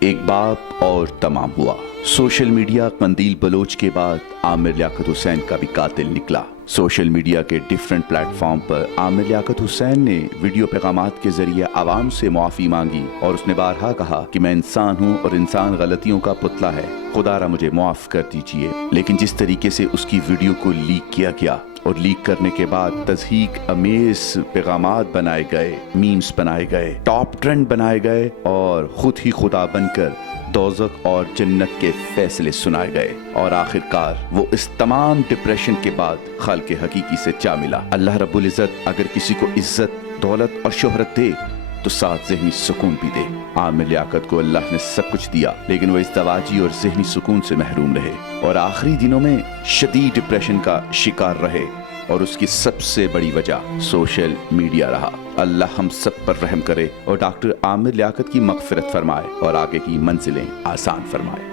ایک باپ اور تمام ہوا۔ سوشل میڈیا قندیل بلوچ کے بعد عامر لیاقت حسین کا بھی قاتل نکلا۔ سوشل میڈیا کے ڈیفرنٹ پلیٹ فارم پر عامر لیاقت حسین نے ویڈیو پیغامات کے ذریعے عوام سے معافی مانگی اور اس نے بارہا کہا کہ میں انسان ہوں اور انسان غلطیوں کا پتلا ہے، خدا را مجھے معاف کر دیجئے۔ لیکن جس طریقے سے اس کی ویڈیو کو لیک کیا گیا اور لیک کرنے کے بعد تضحیک امیز پیغامات بنائے گئے، میمز بنائے گئے، ٹاپ ٹرینڈ بنائے گئے اور خود ہی خدا بن کر دوزخ اور جنت کے فیصلے سنائے گئے، اور آخرکار وہ اس تمام ڈپریشن کے بعد خالق حقیقی سے جا ملا۔ اللہ رب العزت اگر کسی کو عزت، دولت اور شہرت دے تو ساتھ ذہنی سکون بھی دے۔ عامر لیاقت کو اللہ نے سب کچھ دیا، لیکن وہ ازدواجی اور ذہنی سکون سے محروم رہے اور آخری دنوں میں شدید ڈپریشن کا شکار رہے، اور اس کی سب سے بڑی وجہ سوشل میڈیا رہا۔ اللہ ہم سب پر رحم کرے اور ڈاکٹر عامر لیاقت کی مغفرت فرمائے اور آگے کی منزلیں آسان فرمائے۔